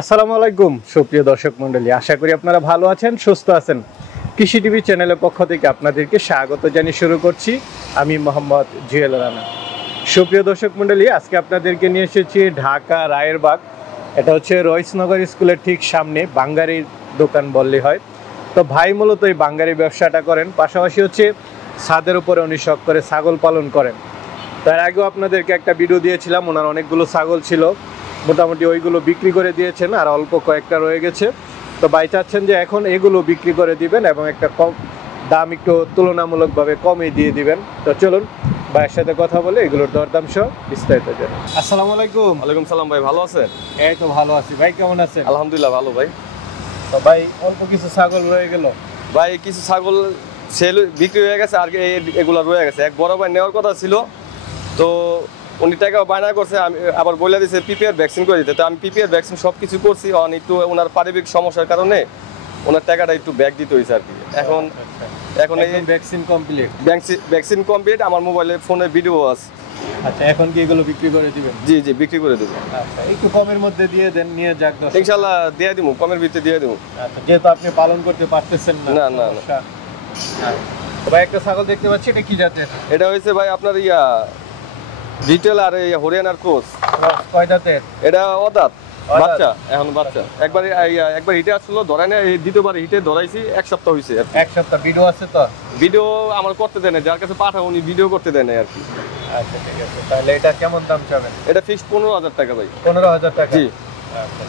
আসসালামু আলাইকুম সুপ্রিয় দর্শক মণ্ডলী, আশা করি আপনারা ভালো আছেন, সুস্থ আছেন। কৃষি টিভি চ্যানেলের পক্ষ থেকে আপনাদেরকে স্বাগত জানিয়ে শুরু করছি আমি মোহাম্মদ জুয়েল রানা। সুপ্রিয় দর্শক মণ্ডলী, আজকে আপনাদেরকে নিয়ে এসেছি ঢাকা রায়েরবাগ। এটা হচ্ছে রইসনগর স্কুলের ঠিক সামনে বাঙ্গারির দোকান বললে হয়। তো ভাই মূলত এই বাঙ্গারি ব্যবসাটা করেন, পাশাপাশি হচ্ছে ছাদের উপরে উনি শখ করে ছাগল পালন করেন। তার আগেও আপনাদেরকে একটা ভিডিও দিয়েছিলাম, ওনার অনেকগুলো ছাগল ছিল, মোটামুটি ওইগুলো বিক্রি করে দিয়েছেন, আর অল্প কয়েকটা রয়ে গেছে। তো ভাই চাচ্ছেন যে এখন এগুলো বিক্রি করে দিবেন এবং একটা কম দাম একটু তুলনামূলকভাবে কমে দিয়ে দিবেন। তো চলুন ভাইয়ের সাথে কথা বলে এগুলোর দরদাম সহ বিস্তারিত জানি। আসসালামু আলাইকুম। ওয়ালাইকুম সালাম ভাই, ভালো আছেন? এই তো ভালো আছি ভাই, কেমন আছেন? আলহামদুলিল্লাহ ভালো ভাই। তো ভাই অল্প কিছু ছাগল রয়ে গেল। ভাই কিছু ছাগল সেল বিক্রি হয়ে গেছে, আর এগুলো রয়ে গেছে। এক বড় ভাই নেওয়ার কথা ছিল, তো উনি টাকা বায়না করছে, আমি আবার বলে দিয়েছে পিপিআর ভ্যাকসিন করে দিতে। তো আমি পিপিআর ভ্যাকসিন সব কিছু করছি, একটু ওনার পারিবারিক সমস্যার কারণে ওনার টাকাটা একটু ব্যাক দিতে হয়েছে আর কি। এখন এই ভ্যাকসিন কমপ্লিট, আমার মোবাইলে ফোনে ভিডিও আছে। আচ্ছা, এখন কি এগুলো বিক্রি করে দিবেন? জি জি, বিক্রি করে দেবো। আচ্ছা, একটু কমের মধ্যে দিয়ে দেন, নিয়ে যাক দর্শক। ইনশাআল্লাহ দিয়ে দিব, কমের ভিতরে দিয়ে দেবো। আচ্ছা, যেহেতু আপনি পালন করতে পারতেছেন না। না না না। ভাই একটা ছাগল দেখতে পাচ্ছি, এটা কি জাতের? এটা হয়েছে ভাই আপনার রিটেল আর হরিয়ানার ক্রস। কয় দাঁতের? এটা অদাঁত বাচ্চা, এখন বাচ্চা। একবার হিটে আসলো, ধরাই না, এই দ্বিতীয়বার হিটে ধরাইছি, এক সপ্তাহ হয়েছে। এক সপ্তাহ ভিডিও আছে তো? ভিডিও আমার করতে দেয় না, যার কাছে পাঠাও উনি ভিডিও করতে দেয় না আর কি। আচ্ছা ঠিক আছে, তাহলে এটা কেমন দাম চাবেন? এটা ফিক্সড 15,000 টাকা ভাই। 15,000 টাকা? জি। আচ্ছা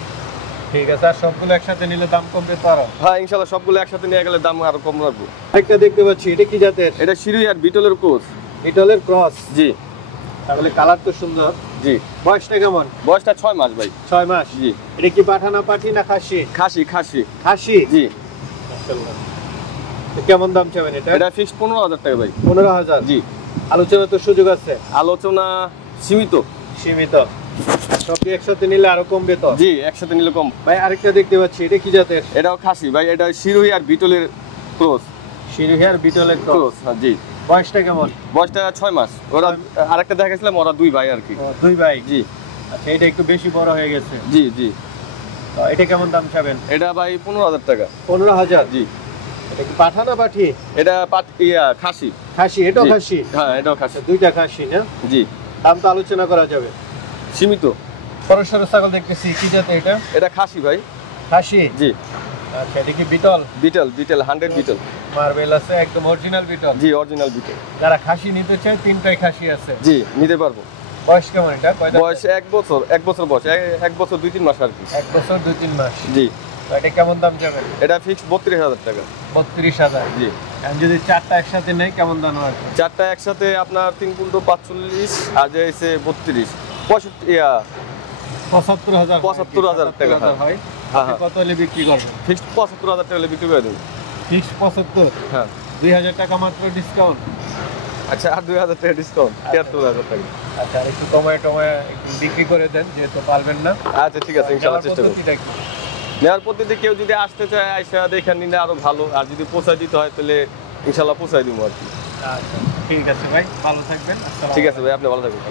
ঠিক আছে, আর সবগুলো একসাথে নিলে দাম কমবে তো আরো? হ্যাঁ ইনশাআল্লাহ, সবগুলো একসাথে নিয়ে গেলে দাম আরো কম রাখবো। একটা দেখতে পাচ্ছি, এটা কি জাতের? এটা শিরুই আর বিটলের ক্রস। বিটলের ক্রস? জি। তাহলে কালার তো সুন্দর। জি। বয়সটা কেমন? বয়সটা 6 মাস ভাই। 6 মাস? জি। এটা কি পাঠানা পাঠি না খাসি? খাসি খাসি খাসি? জি। মাশাআল্লাহ। কেমন দাম চাবেন এটা? এটা ফিক্সড 15,000 টাকা ভাই। 15,000? জি। আলোচনা তো সুযোগ আছে? আলোচনা সীমিত। সীমিত। সব একসাথে নিলে আরো কমবে তো? জি, একসাথে নিলে কম। ভাই আরেকটা দেখতে পাচ্ছি, এটা কি জাতের? এটাও খাসি ভাই, এটা শিরোহী আর বিটলের ক্রস। শিরোহী আর বিটলের ক্রস? হ্যাঁ জি। বয়সটা কেমন? বয়সটা 6 মাস। ওরা আরেকটা দেখাইছিলাম, ওরা 2 ভাই আর কি। 2 ভাই? জি। আচ্ছা, এটা একটু বেশি বড় হয়ে গেছে। জি জি। তো এটা কেমন দাম চাবেন? এটা ভাই 15,000 টাকা। 15,000? জি। এটা কি পাঠানা পাঠি? এটা খাসি। খাসি? এটাও খাসি? হ্যাঁ এটাও খাসি। দুইটা খাসি না? জি। দাম তো আলোচনা করা যাবে। সীমিত। পরশ্বর ছাগল দেখতেছি, কি জাতের এটা? এটা খাসি ভাই। খাসি? জি। আচ্ছা, এটা কি বিটল? Beetle 100 beetle. মার্বেল আছে, একদম অরিজিনাল বিটল? জি, অরিজিনাল বিটল। যারা খাসি নিতে চায়, তিনটাই খাসি আছে? জি, নিতে পারবো। বয়স কেমন এটা? বয়স 1 বছর, 1 বছর বয়স, 1 বছর 2-3 মাস আর কি। 1 বছর 2-3 মাস? জি। এটা কেমন দাম যাবে? এটা ফিক্সড 32,000 টাকা। 32,000? জি। আর যদি চারটা একসাথে নেই কেমন দাম হবে? চারটা একসাথে আপনার 3 × 45 আর যে এসে 32 75,000 টাকা হয়। কত হলে বিক্রি করবেন? ফিক্সড 75,000 টাকা হলে বিক্রি করে দেবো। ফিক্সড 75? হ্যাঁ। 2,000 টাকা মাত্র ডিসকাউন্ট? আচ্ছা, আর 2,000 টাকা ডিসকাউন্ট, 73,000 টাকা। আচ্ছা, একটু কমায় টমায় একটু বিক্রি করে দেন, যেহেতু পারবেন না। আচ্ছা ঠিক আছে, ইনশাআল্লাহ চেষ্টা করব। নেওয়ার পদ্ধতি কেউ যদি আসতে চায় আইসা দেখে নিলে আরো ভালো, আর যদি পৌঁছায় দিতে হয় তাহলে ইনশাআল্লাহ পৌঁছায় দিব আর কি। আচ্ছা ঠিক আছে ভাই, ভালো থাকবেন। ঠিক আছে ভাই, আপনি ভালো থাকবেন।